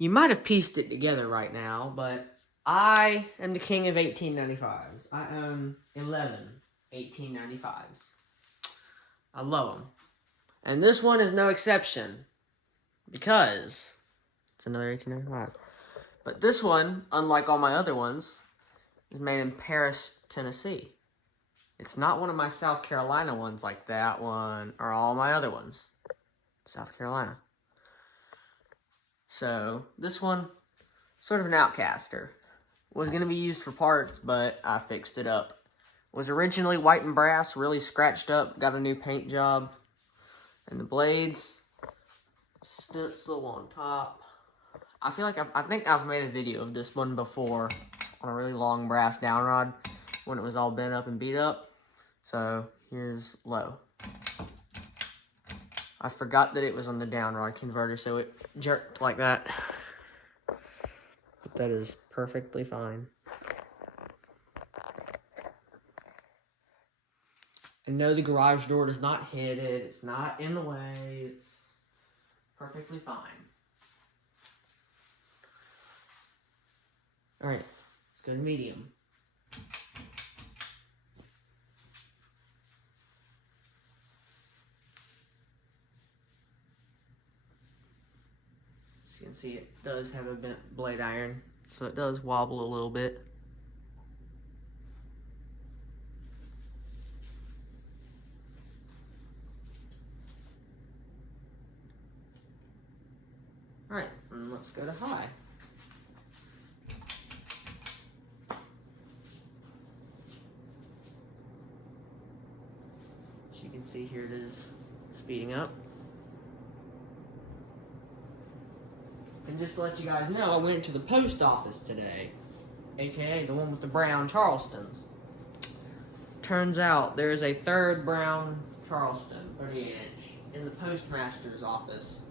You might have pieced it together right now, but I am the king of 1895s. I own 11 1895s. I love them. And this one is no exception, because it's another 1895. But this one, unlike all my other ones, is made in Paris, Tennessee. It's not one of my South Carolina ones like that one or all my other ones. South Carolina. So, this one, sort of an outcaster. Was going to be used for parts, but I fixed it up. Was originally white and brass, really scratched up, got a new paint job. And the blades, stencil on top. I feel like I think I've made a video of this one before on a really long brass downrod when it was all bent up and beat up. So here's low. I forgot that it was on the downrod converter, so it jerked like that. But that is perfectly fine. And no, the garage door does not hit it. It's not in the way. It's perfectly fine. Alright, let's go to medium. As you can see, it does have a bent blade iron, so it does wobble a little bit. Alright, and let's go to high. As you can see, here it is speeding up. And just to let you guys know, I went to the post office today, aka the one with the brown Charlestons. Turns out there is a third brown Charleston, 38-inch, in the postmaster's office.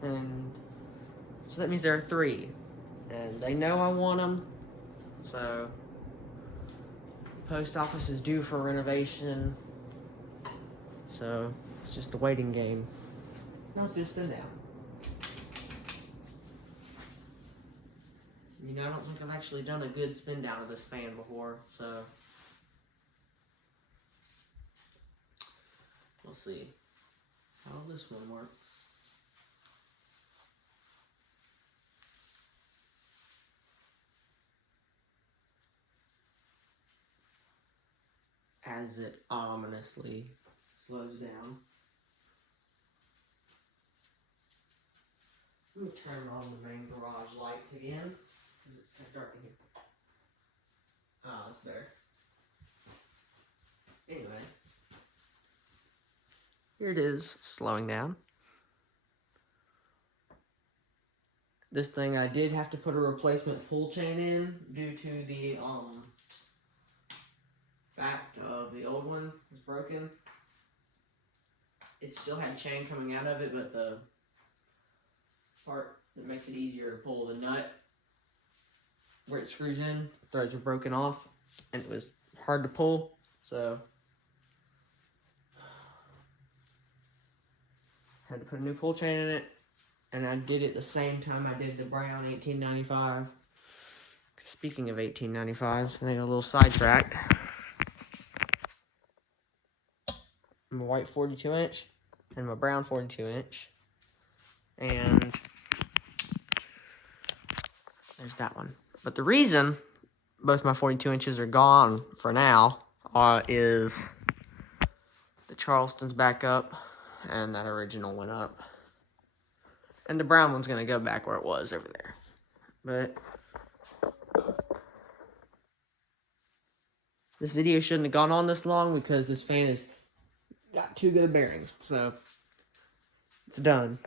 And so that means there are 3. And they know I want them. So the post office is due for renovation. So it's just the waiting game. Now let's do a spin down. You know, I don't think I've actually done a good spin down of this fan before, so we'll see how this one works. As it ominously slows down. Let me turn on the main garage lights again, because it's kind of dark in here. Oh, that's better. Anyway, here it is, slowing down. This thing, I did have to put a replacement pull chain in due to the fact of the old one was broken. It still had chain coming out of it, but the part that makes it easier to pull the nut where it screws in, threads were broken off, and it was hard to pull, so had to put a new pull chain in it, and I did it the same time I did the brown 1895. Speaking of 1895s, I got a little sidetracked. My white 42-inch and my brown 42-inch, and there's that one. But the reason both my 42 inches are gone for now is the Charleston's back up and that original went up, and the brown one's gonna go back where it was over there. But this video shouldn't have gone on this long because this fan has got too good of bearings, so it's done.